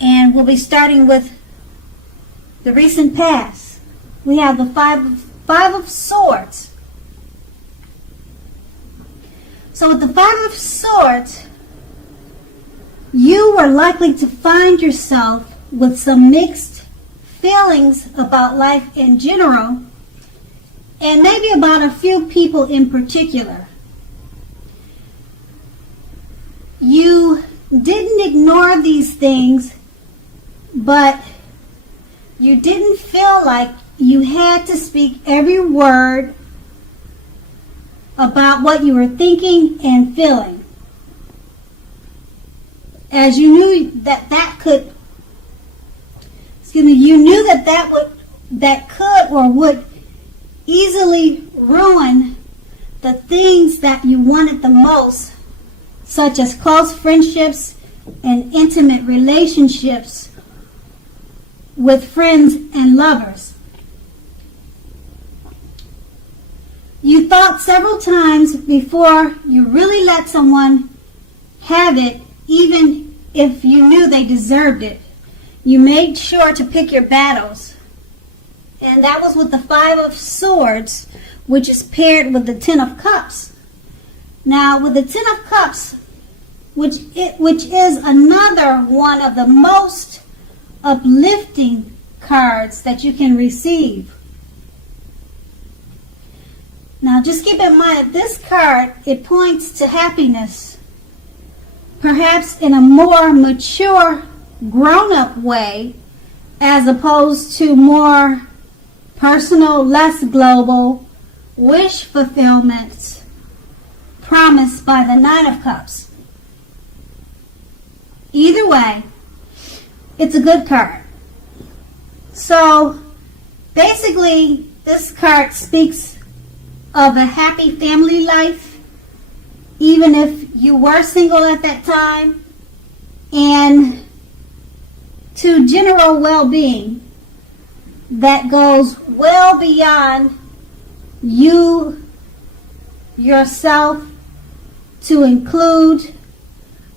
And we'll be starting with the recent past. We have the Five of Swords. So with the Five of Swords, you were likely to find yourself with some mixed feelings about life in general, and maybe about a few people in particular. You didn't ignore these things, but you didn't feel like you had to speak every word about what you were thinking and feeling, as you knew that could or would easily ruin the things that you wanted the most, such as close friendships and intimate relationships with friends and lovers. You thought several times before you really let someone have it, even if you knew they deserved it. You made sure to pick your battles. And that was with the Five of Swords, which is paired with the Ten of Cups. Now, with the Ten of Cups, which is another one of the most uplifting cards that you can receive. Now, just keep in mind, this card, it points to happiness, perhaps in a more mature, grown-up way, as opposed to more personal, less global, wish fulfillments promised by the Nine of Cups. Either way, it's a good card. So, basically, this card speaks of a happy family life, even if you were single at that time, and to general well-being that goes well beyond you yourself, to include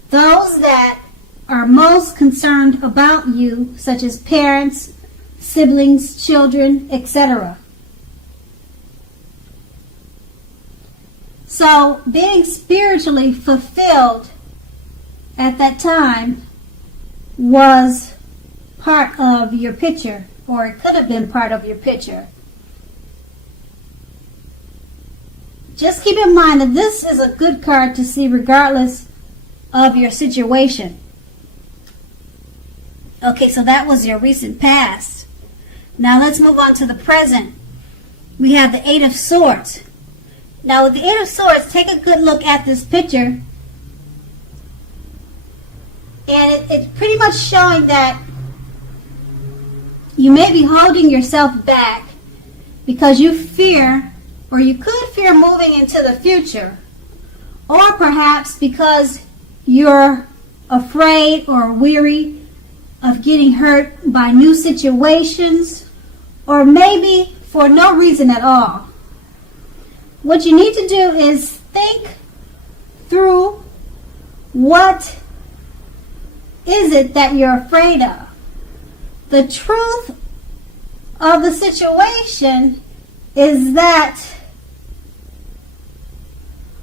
those that are most concerned about you, such as parents, siblings, children, etc. So being spiritually fulfilled at that time was part of your picture, or it could have been part of your picture. Just keep in mind that this is a good card to see regardless of your situation. Okay, so that was your recent past. Now let's move on to the present. We have the Eight of Swords. Now with the Eight of Swords, take a good look at this picture. And it's pretty much showing that you may be holding yourself back because you fear, or you could fear moving into the future, or perhaps because you're afraid or weary of getting hurt by new situations, or maybe for no reason at all. What you need to do is think through, what is it that you're afraid of? The truth of the situation is that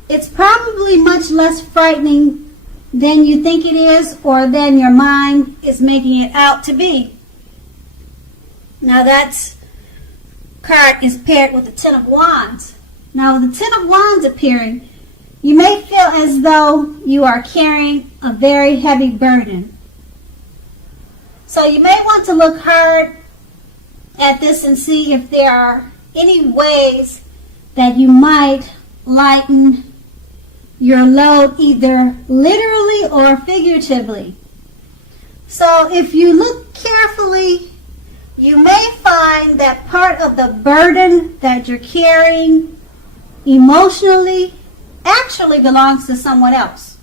it's probably much less frightening than you think it is, or than your mind is making it out to be. Now that card is paired with the Ten of Wands. Now with the Ten of Wands appearing, you may feel as though you are carrying a very heavy burden. So you may want to look hard at this and see if there are any ways that you might lighten your load, either literally or figuratively. So if you look carefully, you may find that part of the burden that you're carrying emotionally actually belongs to someone else.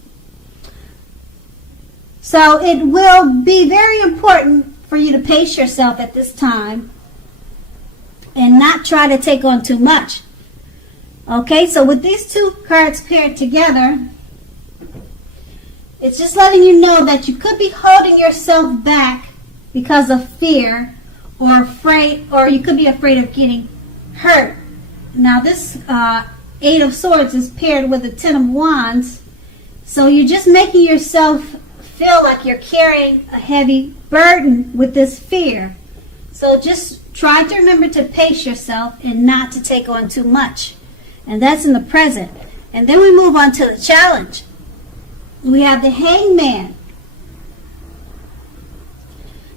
So it will be very important for you to pace yourself at this time and not try to take on too much. Okay, so with these two cards paired together, It's just letting you know that you could be holding yourself back because of fear or afraid, or you could be afraid of getting hurt. Now this Eight of Swords is paired with the Ten of Wands, so you're just making yourself feel like you're carrying a heavy burden with this fear. So just try to remember to pace yourself and not to take on too much. And that's in the present. And then we move on to the challenge. We have the Hangman.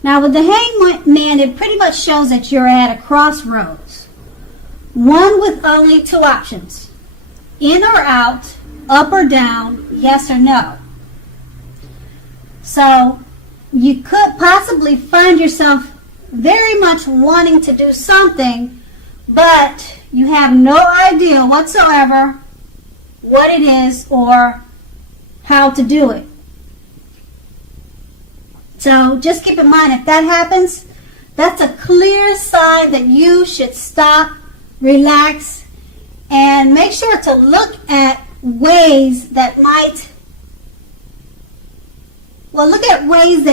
Now with the Hangman, it pretty much shows that you're at a crossroads. One with only two options. In or out, up or down, yes or no. So you could possibly find yourself very much wanting to do something, but you have no idea whatsoever what it is or how to do it. So just keep in mind, if that happens, that's a clear sign that you should stop, relax, and make sure to look at ways that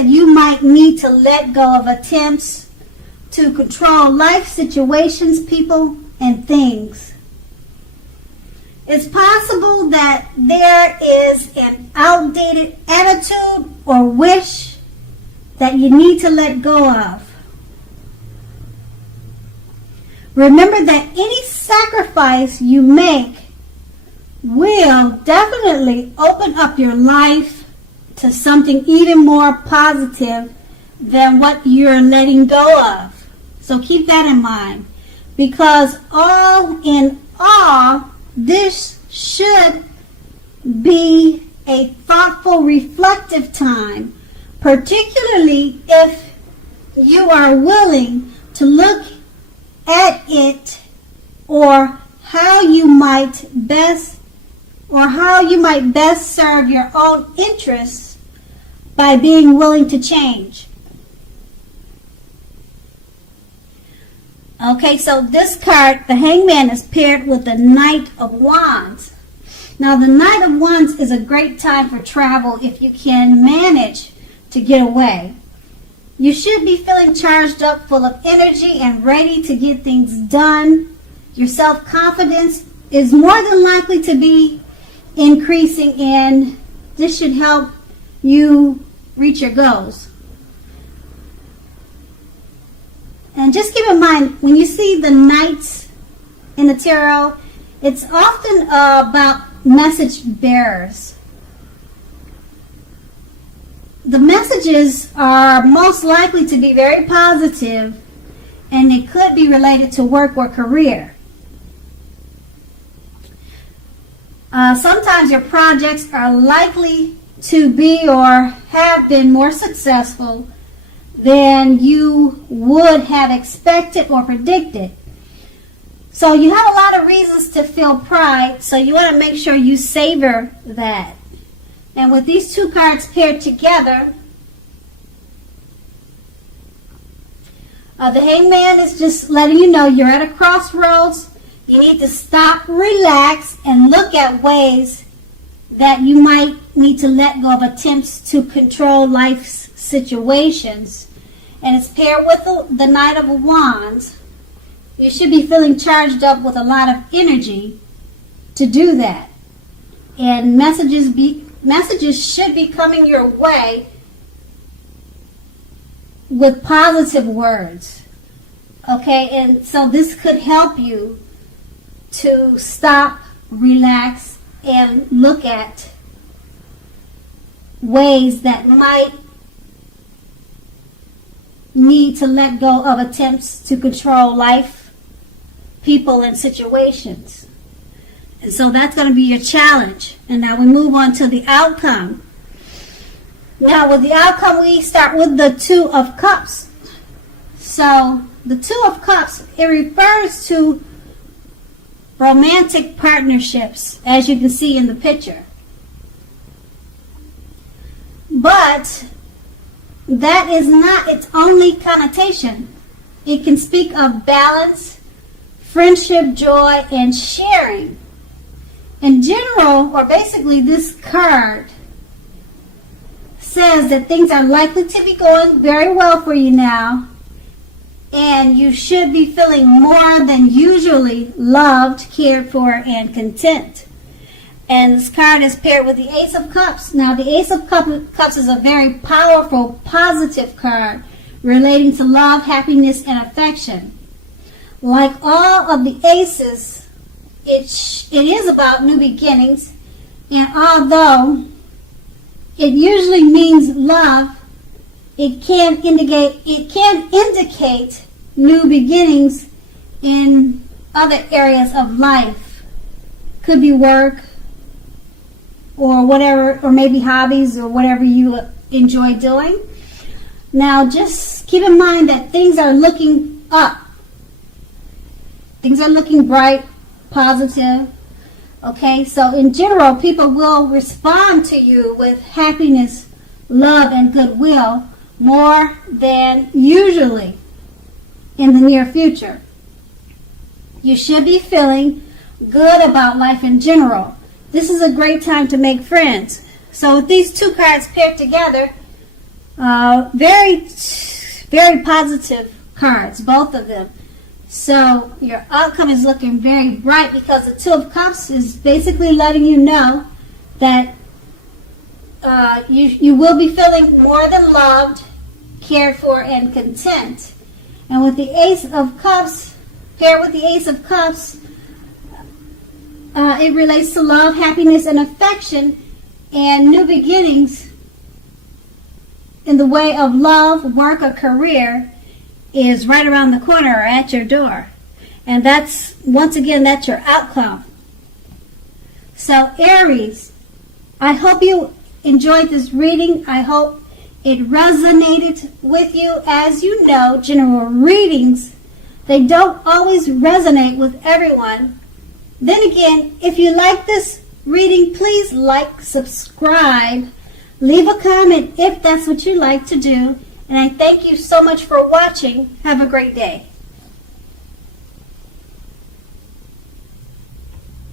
you might need to let go of attempts to control life situations, people, and things. It's possible that there is an outdated attitude or wish that you need to let go of. Remember that any sacrifice you make will definitely open up your life to something even more positive than what you're letting go of. So keep that in mind, because all in all, this should be a thoughtful, reflective time, particularly if you are willing to look at it or how you might best serve your own interests by being willing to change. Okay, so this card, the Hangman, is paired with the Knight of Wands. Now, the Knight of Wands is a great time for travel if you can manage to get away. You should be feeling charged up, full of energy, and ready to get things done. Your self-confidence is more than likely to be increasing, and this should help you reach your goals. And just keep in mind, when you see the knights in the tarot, it's often about message bearers. The messages are most likely to be very positive, and it could be related to work or career. Sometimes your projects are likely to be or have been more successful than you would have expected or predicted. So you have a lot of reasons to feel pride, so you want to make sure you savor that. And with these two cards paired together, the Hangman is just letting you know you're at a crossroads. You need to stop, relax, and look at ways that you might need to let go of attempts to control life's situations. And it's paired with the Knight of Wands. You should be feeling charged up with a lot of energy to do that. And messages should be coming your way with positive words. Okay, and so this could help you to stop, relax, and look at ways that might need to let go of attempts to control life, people, and situations. And so that's going to be your challenge. And now we move on to the outcome. Now with the outcome, we start with the Two of Cups. So the Two of Cups, it refers to romantic partnerships, as you can see in the picture. But that is not its only connotation. It can speak of balance, friendship, joy, and sharing. In general, or basically this card says that things are likely to be going very well for you now, and you should be feeling more than usually loved, cared for, and content. And this card is paired with the Ace of Cups. Now, the Ace of Cups is a very powerful, positive card relating to love, happiness, and affection. Like all of the aces, it is about new beginnings, and although it usually means love, it can indicate new beginnings in other areas of life. Could be work or whatever, or maybe hobbies or whatever you enjoy doing. Now, just keep in mind that things are looking up. Things are looking bright, positive. Okay, so in general, people will respond to you with happiness, love, and goodwill more than usually in the near future. You should be feeling good about life in general. This is a great time to make friends. So with these two cards paired together, very, very positive cards, both of them. So your outcome is looking very bright because the Two of Cups is basically letting you know that you will be feeling more than loved, cared for, and content. And with the Ace of Cups, paired with the Ace of Cups, it relates to love, happiness, and affection, and new beginnings in the way of love, work, or career is right around the corner or at your door. And that's, once again, that's your outcome. So Aries, I hope you enjoyed this reading. I hope it resonated with you. As you know, general readings, they don't always resonate with everyone. Then again, if you like this reading, please like, subscribe, leave a comment if that's what you like to do. And I thank you so much for watching. Have a great day.